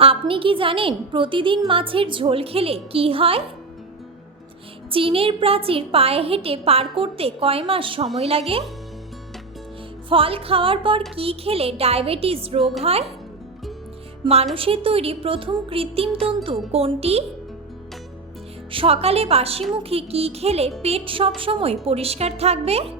আপনি কি জানেন প্রতিদিন মাছের ঝোল খেলে কি হয়? চীনের প্রাচীর পায়ে হেঁটে পার করতে কয় মাস সময় লাগে? ফল খাওয়ার পর কি খেলে ডায়াবেটিস রোগ হয়? মানুষের তৈরি প্রথম কৃত্রিম তন্তু কোনটি? সকালে বাসি মুখে কি খেলে পেট সবসময় পরিষ্কার থাকবে?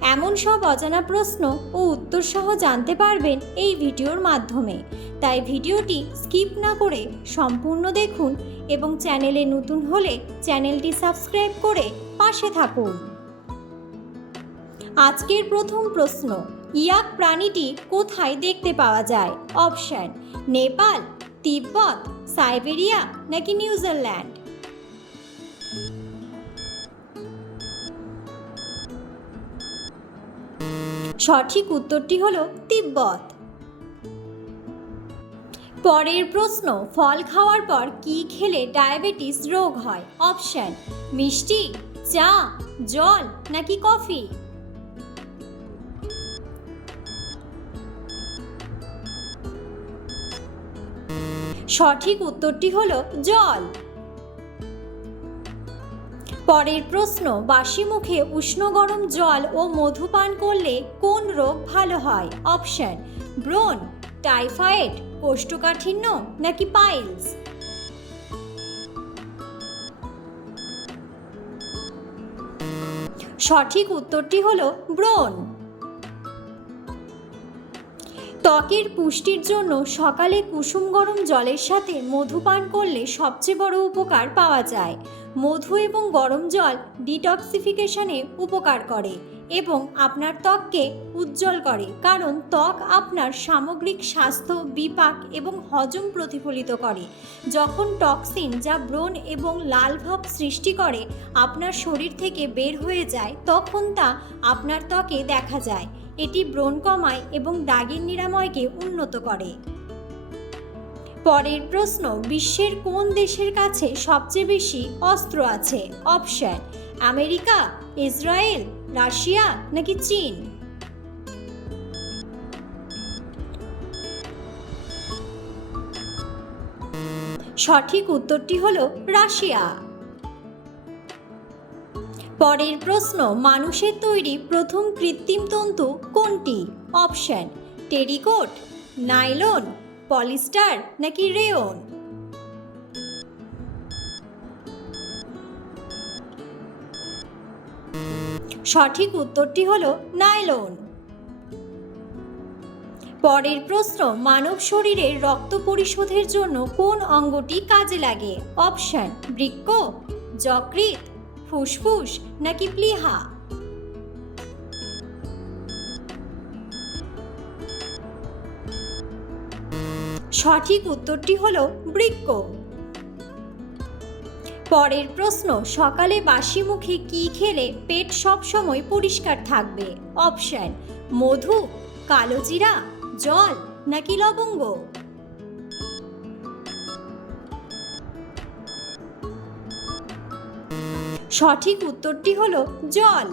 এমন সব অজানা প্রশ্ন ও উত্তর সহ জানতে পারবেন এই ভিডিওর মাধ্যমে। তাই ভিডিওটি স্কিপ না করে সম্পূর্ণ দেখুন এবং চ্যানেলে নতুন হলে চ্যানেলটি সাবস্ক্রাইব করে পাশে থাকুন। আজকের প্রথম প্রশ্ন, ইয়াক প্রাণীটি কোথায় দেখতে পাওয়া যায়? অপশন, নেপাল, তিব্বত, সাইবেরিয়া নাকি নিউজিল্যান্ড? সঠিক উত্তরটি হলো তিব্বত। পরের প্রশ্ন, ফল খাওয়ার পর কি খেলে ডায়াবেটিস রোগ হয়? অপশন, মিষ্টি, চা, জল নাকি কফি? সঠিক উত্তরটি হলো জল। পরের প্রশ্ন, বাসি মুখে উষ্ণ গরম জল ও মধু পান করলে কোন রোগ ভালো হয়? অপশন, ব্রণ, টাইফয়েড, কোষ্ঠকাঠিন্য নাকি পাইলস? সঠিক উত্তরটি হলো ব্রণ। ত্বকের পুষ্টির জন্য সকালে কুসুম গরম জলের সাথে মধু পান করলে সবচেয়ে বড় উপকার পাওয়া যায়। মধু এবং গরম জল ডিটক্সিফিকেশনে উপকার করে এবং আপনার ত্বককে উজ্জ্বল করে, কারণ ত্বক আপনার সামগ্রিক স্বাস্থ্য, বিপাক এবং হজম প্রতিফলিত করে। যখন টক্সিন যা ব্রণ এবং লাল ভাব সৃষ্টি করে আপনার শরীর থেকে বের হয়ে যায়, তখন তা আপনার ত্বকে দেখা যায়। এটি ব্রণ কমায় এবং দাগের নিরাময়কে উন্নত করে। পরের প্রশ্ন, বিশ্বের কোন দেশের কাছে সবচেয়ে বেশি অস্ত্র আছে? অপশন, আমেরিকা, ইসরায়েল, রাশিয়া নাকি চীন? সঠিক উত্তরটি হলো রাশিয়া। পরের প্রশ্ন, মানুষের তৈরি প্রথম কৃত্রিম তন্তু কোনটি? অপশন, টেরিকোট, নাইলন, পলিস্টার নাকি রেয়ন? সঠিক উত্তরটি হল নাইলন। পরের প্রশ্ন, মানব শরীরের রক্ত পরিশোধের জন্য কোন অঙ্গটি কাজে লাগে? অপশন, বৃক্ক, যকৃৎ ফুসফুস নাকি প্লিহা? সঠিক উত্তরটি হলো বৃক্ক। পরের প্রশ্ন, সকালে বাসি মুখে কি খেলে পেট সব সময় পরিষ্কার থাকবে? অপশন, মধু কালোজিরা জল নাকি লবঙ্গ? সঠিক উত্তরটি হল জল।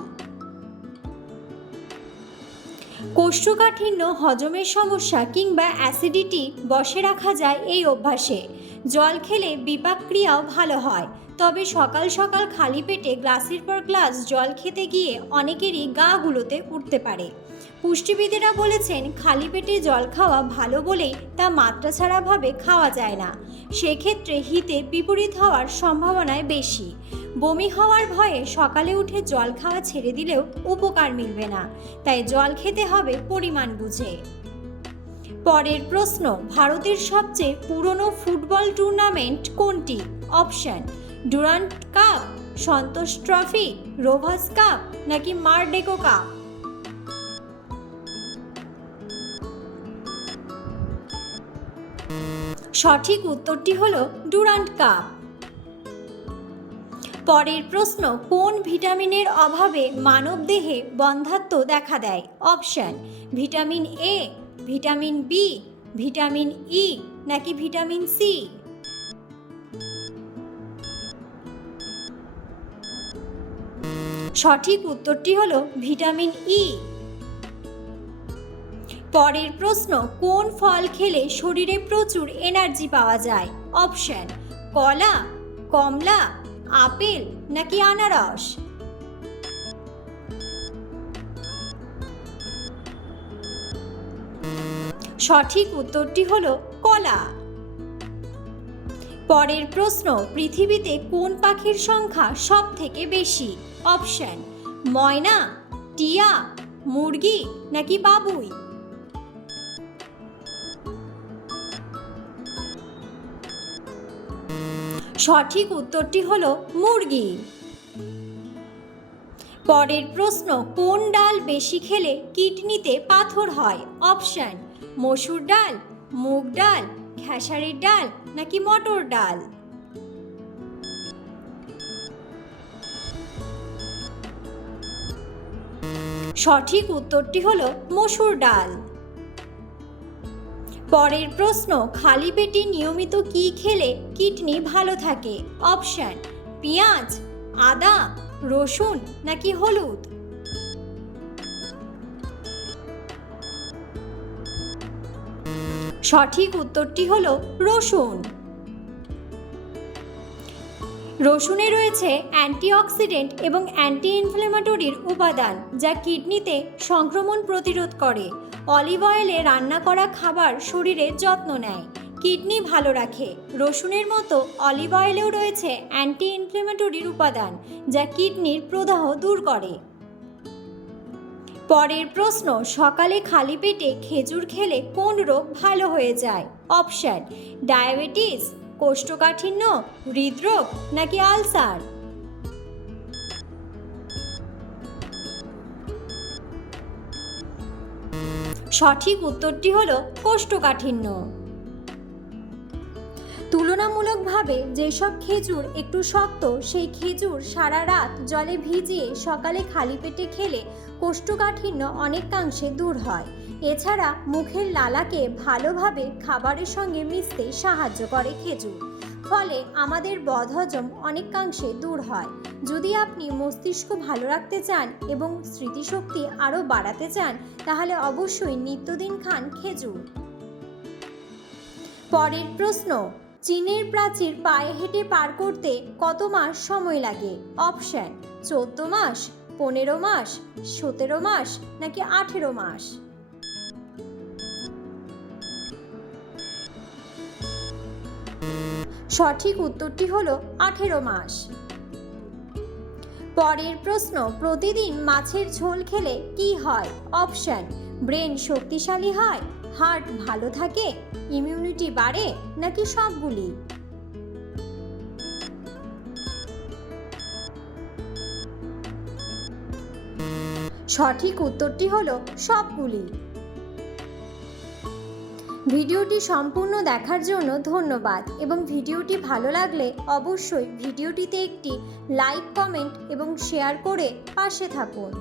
কোষ্ঠকাঠিন্য, হজমের সমস্যা কিংবা অ্যাসিডিটি বসে রাখা যায় এই অভ্যাসে। জল খেলে বিপাক ক্রিয়াও ভালো হয়। তবে সকাল সকাল খালি পেটে গ্লাসের পর গ্লাস জল খেতে গিয়ে অনেকেরই গা গুলোতে উঠতে পারে। পুষ্টিবিদেরা বলেছেন, খালি পেটে জল খাওয়া ভালো বলেই তা মাত্রা ছাড়াভাবে খাওয়া যায় না। সেক্ষেত্রে হিতে বিপরীত হওয়ার সম্ভাবনায় বেশি। বমি হওয়ার ভয়ে সকালে উঠে জল খাওয়া ছেড়ে দিলেও উপকার মিলবে না, তাই জল খেতে হবে পরিমাণ বুঝে। পরের প্রশ্ন, ভারতের সবচেয়ে পুরনো ফুটবল টুর্নামেন্ট কোনটি? Option Durand cup Santosh trophy Rovers cup নাকি মারডেকো কাপ সঠিক উত্তরটি হলো ডুরান্ট কাপ পরের প্রশ্ন, কোন ভিটামিনের অভাবে মানব দেহে বন্ধাত্ম দেখা দেয়? Option, vitamin A vitamin B vitamin E নাকি ভিটামিন সি সঠিক উত্তরটি হলো ভিটামিন ই পরের প্রশ্ন, কোন ফল খেলে শরীরে প্রচুর এনার্জি পাওয়া যায়? অপশন, কলা, কমলা, আপেল নাকি আনারস? সঠিক উত্তরটি হলো কলা। পরের প্রশ্ন, পৃথিবীতে কোন পাখির সংখ্যা সব থেকে বেশি? অপশন, ময়না, টিয়া, মুরগি নাকি বাবুই? সঠিক উত্তরটি হলো মুরগি। পরের প্রশ্ন, কোন ডাল বেশি খেলে কিডনিতে পাথর হয়? অপশন, মসুর ডাল, মুগ ডাল খেসারির ডাল নাকি মটর ডাল? সঠিক উত্তরটি হলো মসুর ডাল। পরের প্রশ্ন, খালি পেটে নিয়মিত কি খেলে কিডনি ভালো থাকে? অপশন, পেঁয়াজ, আদা, রসুন নাকি হলুদ? সঠিক উত্তরটি হল রসুন। রসুনে রয়েছে অ্যান্টিঅক্সিডেন্ট এবং অ্যান্টি ইনফ্লেমেটরির উপাদান, যা কিডনিতে সংক্রমণ প্রতিরোধ করে। অলিভ অয়েলে রান্না করা খাবার শরীরের যত্ন নেয়, কিডনি ভালো রাখে। রসুনের মতো অলিভ অয়েলেও রয়েছে অ্যান্টি ইনফ্লেমেটরির উপাদান, যা কিডনির প্রদাহ দূর করে। পরের প্রশ্ন, সকালে খালি পেটে খেজুর খেলে কোন রোগ ভালো হয়ে যায়? অপশন, ডায়াবেটিস, কোষ্ঠকাঠিন্য, হৃদরোগ নাকি আলসার? সঠিক উত্তরটি হল কোষ্ঠকাঠিন্য। তুলনামূলকভাবে যেসব খেজুর একটু শক্ত, সেই খেজুর সারা রাত জলে ভিজিয়ে সকালে খালি পেটে খেলে কোষ্ঠকাঠিন্য অনেকাংশে দূর হয়। এছাড়া মুখের লালাকে ভালোভাবে খাবারের সঙ্গে মিশতে সাহায্য করে খেজুর। ফলে আমাদের বদহজম অনেকাংশে দূর হয়। যদি আপনি মস্তিষ্ক ভালো রাখতে চান এবং স্মৃতিশক্তি আরও বাড়াতে চান, তাহলে অবশ্যই নিত্যদিন খান খেজুর। পরের প্রশ্ন চীনের প্রাচীর পায়ে হেঁটে পার করতে কত মাস সময় লাগে? অপশন চোদ্দ মাস, পনেরো মাস, সতেরো মাস, নাকি আঠেরো মাস? সঠিক উত্তরটি হলো আঠেরো মাস। পরের প্রশ্ন, প্রতিদিন মাছের ঝোল খেলে কি হয়? অপশন ব্রেন শক্তিশালী হয় হার্ট ভালো থাকে ইমিউনিটি বাড়ে, নাকি সবগুলি? সঠিক উত্তরটি হলো সবগুলি। ভিডিওটি সম্পূর্ণ দেখার জন্য ধন্যবাদ এবং ভিডিওটি ভালো লাগলে অবশ্যই ভিডিওটিতে একটি লাইক, কমেন্ট এবং শেয়ার করে পাশে থাকুন।